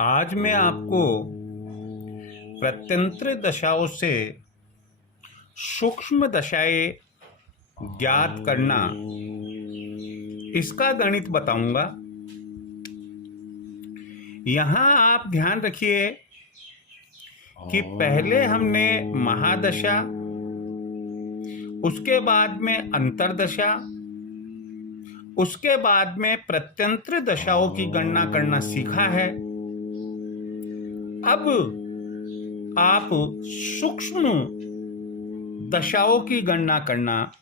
आज मैं आपको प्रत्यंत्र दशाओं से सूक्ष्म दशाएं ज्ञात करना, इसका गणित बताऊंगा। यहां आप ध्यान रखिए कि पहले हमने महादशा, उसके बाद में अंतरदशा, उसके बाद में प्रत्यंत्र दशाओं की गणना करना सीखा है। अब आप सूक्ष्म दशाओं की गणना करना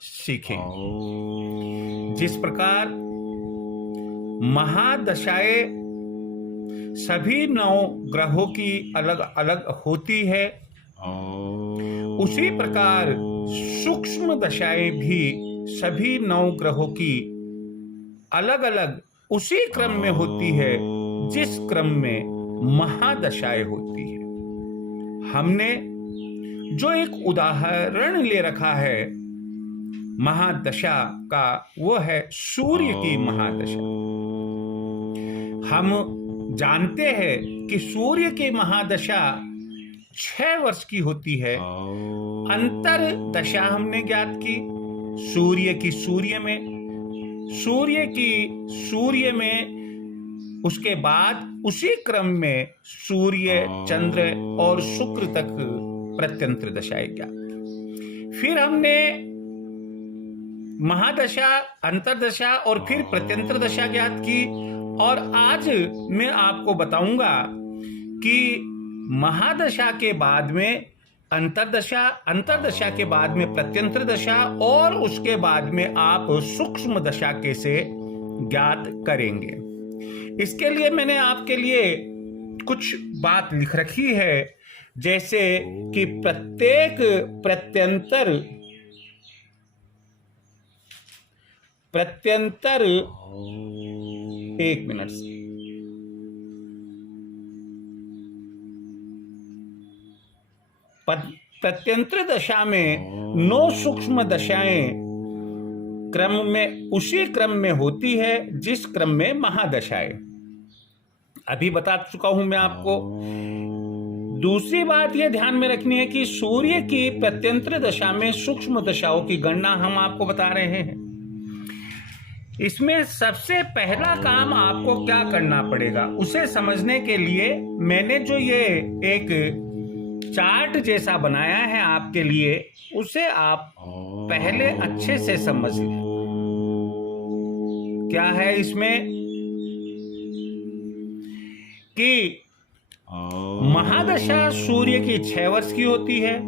सीखें। जिस प्रकार महादशाएं सभी 9 ग्रहों की अलग अलग होती है, उसी प्रकार सूक्ष्म दशाएं भी सभी 9 ग्रहों की अलग अलग उसी क्रम में होती है जिस क्रम में महादशाएं होती है। हमने जो एक उदाहरण ले रखा है महादशा का, वो है सूर्य की महादशा। हम जानते हैं कि सूर्य की महादशा 6 वर्ष की होती है। अंतर दशा हमने ज्ञात की सूर्य की सूर्य में, उसके बाद उसी क्रम में सूर्य, चंद्र और शुक्र तक प्रत्यंत्र दशाएं ज्ञात। फिर हमने महादशा, अंतरदशा और फिर प्रत्यंत्र दशा ज्ञात की। और आज मैं आपको बताऊंगा कि महादशा के बाद में अंतरदशा, अंतरदशा के बाद में प्रत्यंत्र दशा और उसके बाद में आप सूक्ष्म दशा कैसे ज्ञात करेंगे। इसके लिए मैंने आपके लिए कुछ बात लिख रखी है, जैसे कि प्रत्येक प्रत्यंतर एक मिनट, प्रत्यंत्र दशा में 9 सूक्ष्म दशाएं क्रम में उसी क्रम में होती है जिस क्रम में महादशाएं। अभी बता चुका हूं मैं आपको। दूसरी बात यह ध्यान में रखनी है कि सूर्य की प्रत्यंत्र दशा में सूक्ष्म दशाओं की गणना हम आपको बता रहे हैं। इसमें सबसे पहला काम आपको क्या करना पड़ेगा, उसे समझने के लिए मैंने जो ये एक चार्ट जैसा बनाया है आपके लिए, उसे आप पहले अच्छे से समझ लें। क्या है इसमें कि महादशा सूर्य की 6 वर्ष की होती है।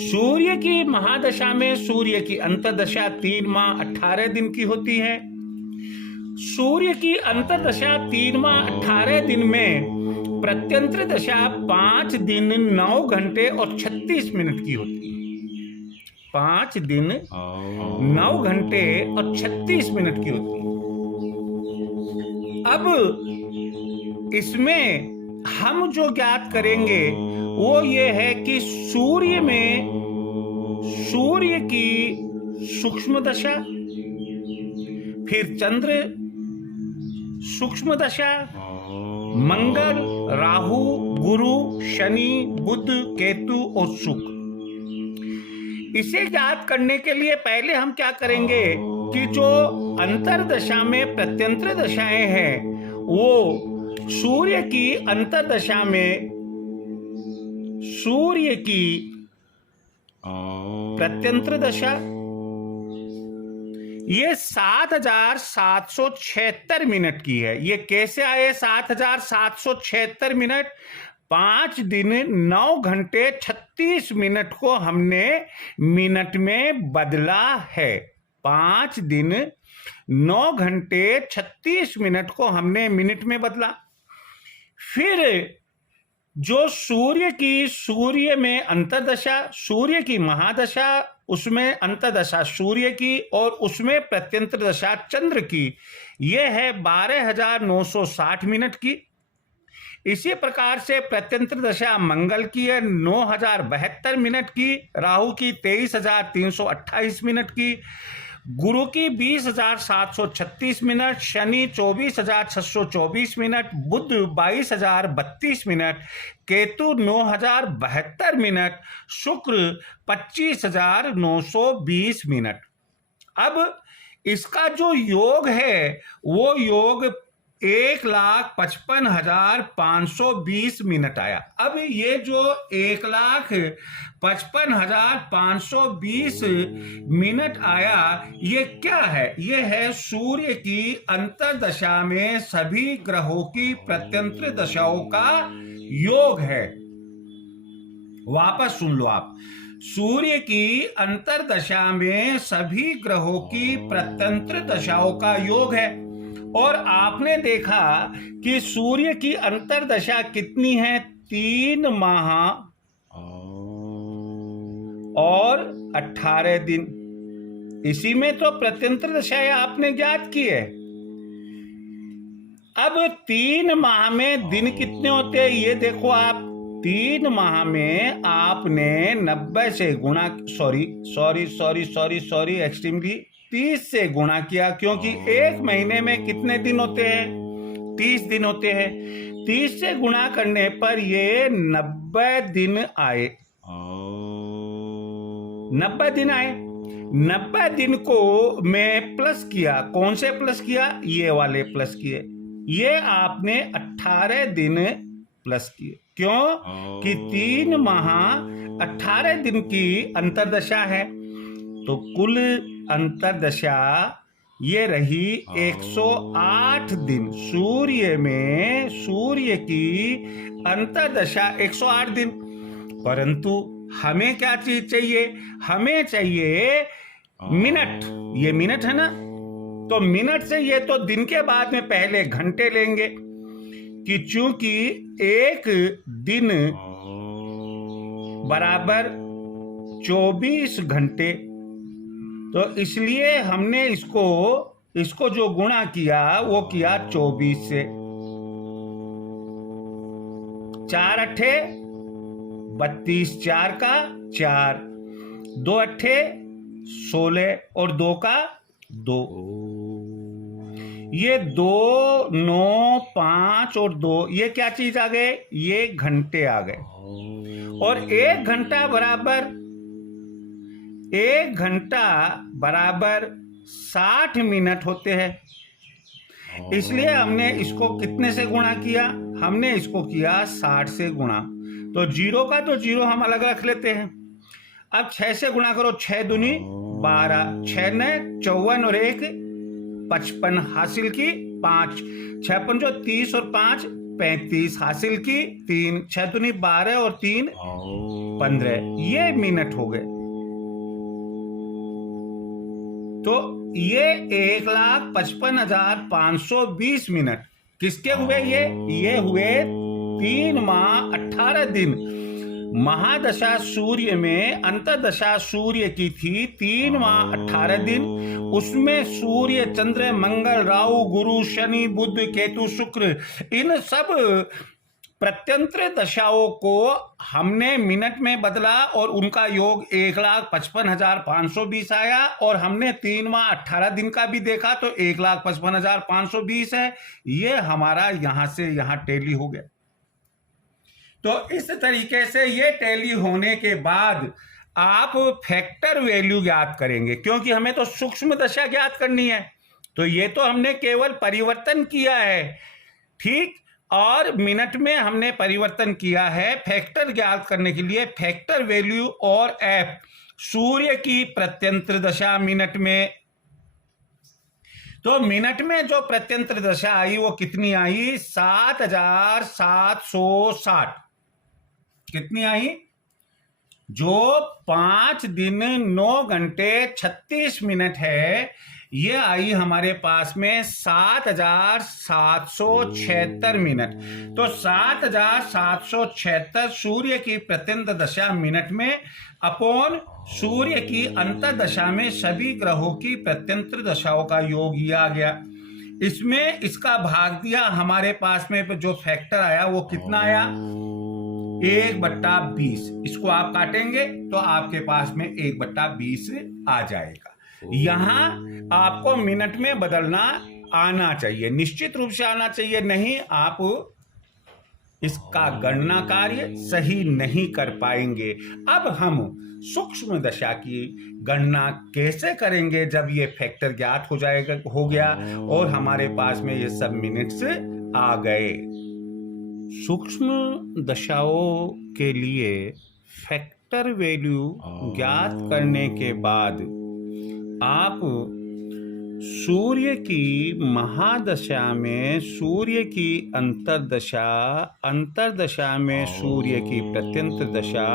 सूर्य की महादशा में सूर्य की अंतर्दशा 3 माह 18 दिन की होती है। सूर्य की अंतर्दशा 3 माह 18 दिन में प्रत्यंत्र दशा 5 दिन 9 घंटे और 36 मिनट की होती है। 5 दिन 9 घंटे और 36 मिनट की होती है। अब इसमें हम जो ज्ञात करेंगे वो ये है कि सूर्य की सूक्ष्म दशा, फिर चंद्र सूक्ष्म दशा, मंगल, राहु, गुरु, शनि, बुध, केतु और शुक्र। इसे ज्ञात करने के लिए पहले हम क्या करेंगे कि जो अंतरदशा में प्रत्यंत्र दशाएं हैं, वो सूर्य की अंतरदशा में सूर्य की प्रत्यंत्र दशा, ये 7,776 मिनट की है। ये कैसे आए 7,776 मिनट? 5 दिन 9 घंटे 36 मिनट को हमने मिनट में बदला है। 5 दिन 9 घंटे 36 मिनट को हमने मिनट में बदला। फिर जो सूर्य में अंतरदशा, सूर्य की महादशा, उसमें अंतरदशा सूर्य की और उसमें प्रत्यंत्र दशा चंद्र की, यह है 12,960 मिनट की। इसी प्रकार से प्रत्यंत्र दशा मंगल की है 9,072 मिनट की, राहु की 23,328 मिनट की, गुरु की 20,736 मिनट, शनि 24,624 मिनट, बुध 22,032 मिनट, केतु 9,072 मिनट, शुक्र 25,920 मिनट। अब इसका जो योग है वो योग 1,55,520 मिनट आया। अब ये जो 1,55,520 मिनट आया, ये क्या है? ये है सूर्य की अंतर्दशा में सभी ग्रहों की प्रत्यंत्र दशाओं का योग है। वापस सुन लो आप, सूर्य की अंतर्दशा में सभी ग्रहों की प्रत्यंत्र दशाओं का योग है। और आपने देखा कि सूर्य की अंतर्दशा कितनी है? 3 माह और 18 दिन। इसी में तो प्रत्यंत्र दशाएं आपने ज्ञात की है। अब 3 माह में दिन कितने होते हैं ये देखो आप। 3 माह में आपने 90 से गुणा, सॉरी एक्सट्रीमली 30 से गुणा किया, क्योंकि एक महीने में कितने दिन होते हैं? 30 दिन होते हैं। 30 से गुणा करने पर ये 90 दिन आए। 90 दिन आए। 90 दिन को मैं प्लस किया। कौन से प्लस किया? ये वाले प्लस किए। ये आपने 18 दिन प्लस किए। क्यों? कि 3 माह 18 दिन की अंतर्दशा है, तो कुल अंतर्दशा ये रही 108 दिन। सूर्य की अंतर्दशा 108 दिन। परंतु हमें क्या चीज चाहिए? हमें चाहिए मिनट। ये मिनट है ना, तो मिनट से ये तो दिन के बाद में पहले घंटे लेंगे, कि चूंकि एक दिन बराबर 24 घंटे, तो इसलिए हमने इसको जो गुणा किया वो किया 24 से। 4 अट्ठे 32, 4 का 4, 2 अट्ठे 16 और 2 का 2। ये 2, 9, 5 और 2, ये क्या चीज आ गए? ये घंटे आ गए। और 1 घंटा बराबर 60 मिनट होते हैं। इसलिए हमने इसको कितने से गुणा किया? हमने इसको किया 60 से गुणा। तो जीरो का तो जीरो हम अलग रख लेते हैं। अब 6 से गुणा करो, 6 दूनी 12, 6 ने 54 और 1 55 हासिल की 5, 6 पंजो 30 और 5 35 हासिल की 3, 6 दूनी 12 और 3 15। ये मिनट हो गए। तो ये 1,55,520 मिनट किसके हुए? ये हुए 3 माह 18 दिन। महादशा सूर्य में अंतर्दशा सूर्य की थी 3 माह 18 दिन। उसमें सूर्य, चंद्र, मंगल, राहु, गुरु, शनि, बुध, केतु, शुक्र, इन सब प्रत्यंत्र दशाओं को हमने मिनट में बदला और उनका योग 1,55,520 आया। और हमने 3 माह 18 दिन का भी देखा तो 1,55,520 है। ये हमारा यहां से यहां टैली हो गया। तो इस तरीके से ये टैली होने के बाद आप फैक्टर वैल्यू ज्ञात करेंगे, क्योंकि हमें तो सूक्ष्म दशा ज्ञात करनी है। तो ये तो हमने केवल परिवर्तन किया है, ठीक, और मिनट में हमने परिवर्तन किया है। फैक्टर ज्ञात करने के लिए फैक्टर वैल्यू और एफ, सूर्य की प्रत्यंत्र दशा मिनट में। तो मिनट में जो प्रत्यंत्र दशा आई वो कितनी आई? 7,760। कितनी आई? जो 5 दिन 9 घंटे 36 मिनट है, ये आई हमारे पास में 7,776 मिनट। तो 7,776 सूर्य की प्रत्यंत्र दशा मिनट में अपॉन सूर्य की अंतर्दशा में सभी ग्रहों की प्रत्यंत्र दशाओं का योग ये आ गया। इसमें इसका भाग दिया, हमारे पास में जो फैक्टर आया वो कितना आया? 1/20। इसको आप काटेंगे तो आपके पास में 1/20 आ जाएगा। यहाँ आपको मिनट में बदलना आना चाहिए, निश्चित रूप से आना चाहिए, नहीं आप इसका गणना कार्य सही नहीं कर पाएंगे। अब हम सूक्ष्म दशा की गणना कैसे करेंगे जब ये फैक्टर ज्ञात हो गया और हमारे पास में ये सब मिनट्स आ गए। सूक्ष्म दशाओं के लिए फैक्टर वैल्यू ज्ञात करने के बाद आप सूर्य की महादशा में सूर्य की अंतर्दशा में सूर्य की प्रत्यंत दशा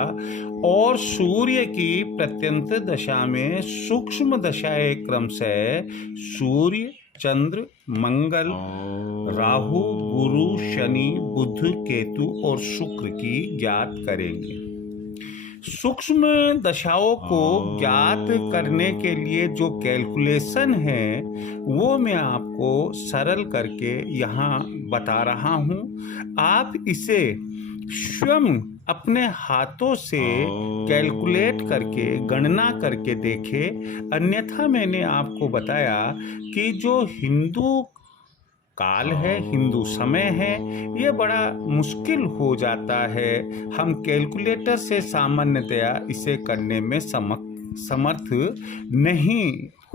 और सूर्य की प्रत्यंत दशा में सूक्ष्म दशाएं क्रमशः सूर्य, चंद्र, मंगल, राहु, गुरु, शनि, बुध, केतु और शुक्र की ज्ञात करेंगे। सूक्ष्म दशाओं को ज्ञात करने के लिए जो कैलकुलेशन है वो मैं आपको सरल करके यहाँ बता रहा हूँ। आप इसे स्वयं अपने हाथों से कैलकुलेट करके गणना करके देखें। अन्यथा मैंने आपको बताया कि जो हिंदू काल है, हिंदू समय है, ये बड़ा मुश्किल हो जाता है। हम कैलकुलेटर से सामान्यतया इसे करने में समर्थ नहीं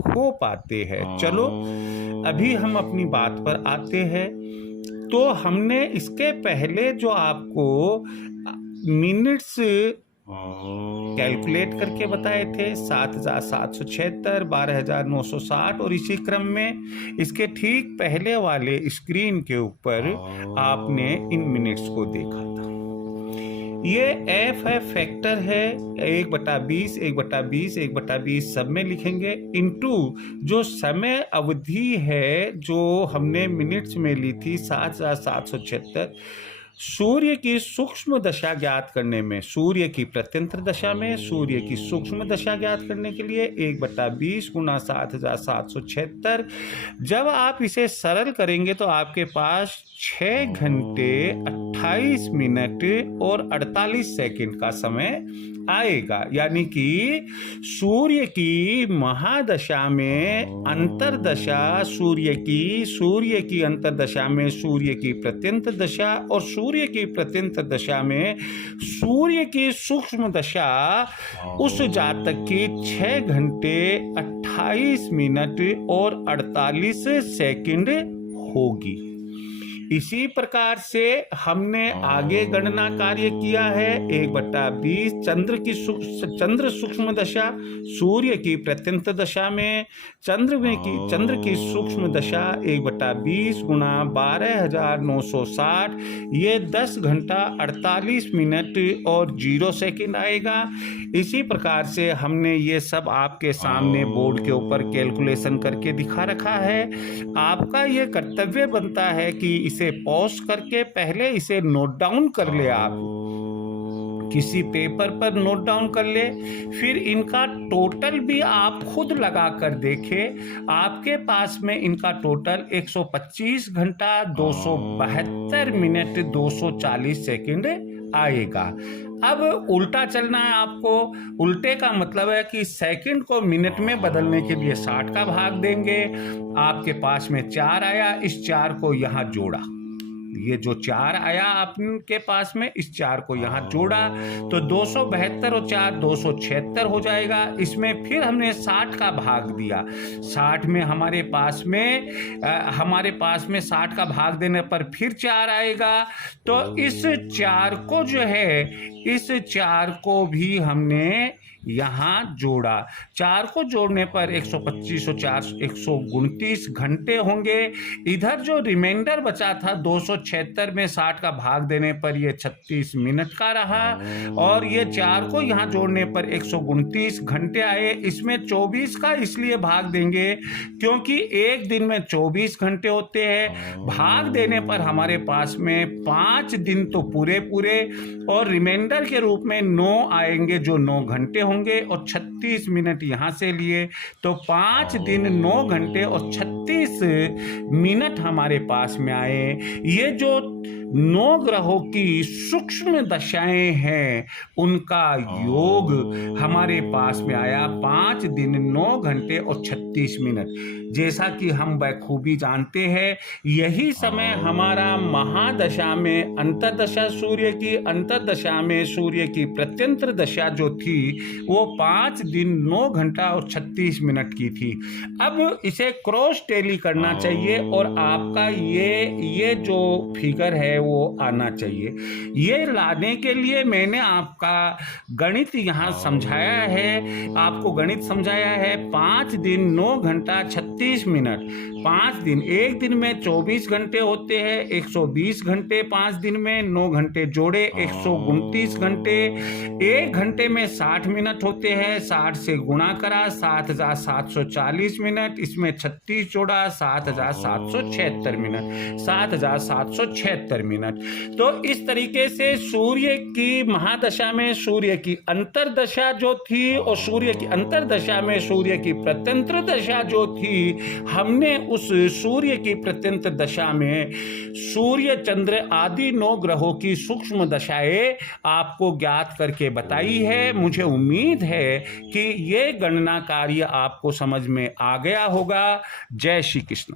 हो पाते हैं। चलो अभी हम अपनी बात पर आते हैं। तो हमने इसके पहले जो आपको मिनट्स कैलकुलेट करके बताए थे 7,776, 12,960 और इसी क्रम में इसके ठीक पहले वाले स्क्रीन के ऊपर आपने इन मिनट्स को देखा था। ये एफ है, फैक्टर है 1/20, 1/20, 1/20 सब में लिखेंगे इनटू जो समय अवधि है जो हमने मिनट्स में ली थी 7,776। सूर्य की सूक्ष्म दशा ज्ञात करने में, सूर्य की प्रत्यंत्र दशा में सूर्य की सूक्ष्म दशा ज्ञात करने के लिए 1/20 गुना 7,776। जब आप इसे सरल करेंगे तो आपके पास 6 घंटे 28 मिनट और 48 सेकंड का समय आएगा। यानी कि सूर्य की महादशा में अंतर्दशा, सूर्य की अंतर्दशा में सूर्य की प्रत्यंत दशा और सूर्य की प्रत्यंत दशा में सूर्य की सूक्ष्म दशा उस जातक की 6 घंटे 28 मिनट और 48 सेकंड होगी। इसी प्रकार से हमने आगे गणना कार्य किया है 1/20 चंद्र सूक्ष्म दशा, सूर्य की प्रत्यंत दशा में चंद्र की सूक्ष्म दशा 1/20 गुना 12,960, ये 10 घंटा 48 मिनट और 0 सेकंड आएगा। इसी प्रकार से हमने ये सब आपके सामने बोर्ड के ऊपर कैलकुलेशन करके दिखा रखा है। आपका ये कर्तव्य बनता है कि इसे पॉज करके पहले इसे नोट डाउन कर ले, आप किसी पेपर पर नोट डाउन कर ले, फिर इनका टोटल भी आप खुद लगा कर देखें। आपके पास में इनका टोटल 125 घंटा 272 मिनट 240 सेकंड आएगा। अब उल्टा चलना है आपको। उल्टे का मतलब है कि सेकंड को मिनट में बदलने के लिए 60 का भाग देंगे। आपके पास में 4 आया, इस 4 को यहां जोड़ा, ये जो 4 आया आपके पास में, इस 4 को यहाँ जोड़ा तो 272 और 4 276 हो जाएगा। इसमें फिर हमने 60 का भाग दिया, 60 में हमारे पास में 60 का भाग देने पर फिर 4 आएगा। तो इस 4 को जो है, इस 4 को भी हमने यहाँ जोड़ा। 4 को जोड़ने पर 125 और 4 129 घंटे होंगे। इधर जो रिमाइंडर बचा था 276 में 60 का भाग देने पर ये 36 मिनट का रहा और ये 4 को यहाँ जोड़ने पर 129 घंटे आए। इसमें 24 का इसलिए भाग देंगे क्योंकि एक दिन में 24 घंटे होते हैं। भाग देने पर हमारे पास में 5 दिन तो पूरे और रिमाइंडर सेंटर के रूप में 9 आएंगे जो 9 घंटे होंगे, और 36 मिनट यहाँ से लिए तो 5 दिन 9 घंटे और 36 मिनट हमारे पास में आए। ये जो 9 ग्रहों की सूक्ष्म दशाएं हैं उनका योग हमारे पास में आया 5 दिन 9 घंटे और 36 मिनट। जैसा कि हम बखूबी जानते हैं, यही समय हमारा महादशा में अंतर्दशा सूर्य की, अंतर्दशा में सूर्य की प्रत्यंतर दशा जो थी वो 5 दिन 9 घंटा और 36 मिनट की थी। अब इसे क्रॉस टेली करना चाहिए और आपका ये जो फिगर है वो आना चाहिए। ये लाने के लिए मैंने आपका गणित यहाँ समझाया है, आपको गणित समझाया है। 5 दिन 9 घंटा 36 मिनट, 5 दिन, एक दिन में 24 घंटे होते हैं, 120 घंटे 5 दिन में, 9 घंटे जोड़े 129 घंटे, एक घंटे में 60 मिनट होते हैं, 60 से गुणा करा 7,740 मिनट, इसमें 36 जोड़ा 7,776 मिनट, 7,776 मिनट। तो इस तरीके से सूर्य की महादशा में सूर्य की अंतर्दशा जो थी और सूर्य की अंतर्दशा में सूर्य की प्रत्यंतर दशा जो थी, हमने उस सूर्य की प्रत्यंतर दशा में सूर्य चंद्र आदि 9 ग्रहों की सूक्ष्म दशाएं आपको ज्ञात करके बताई है। मुझे उम्मीद है कि ये गणना कार्य आपको समझ में आ गया होगा। जय श्री कृष्ण।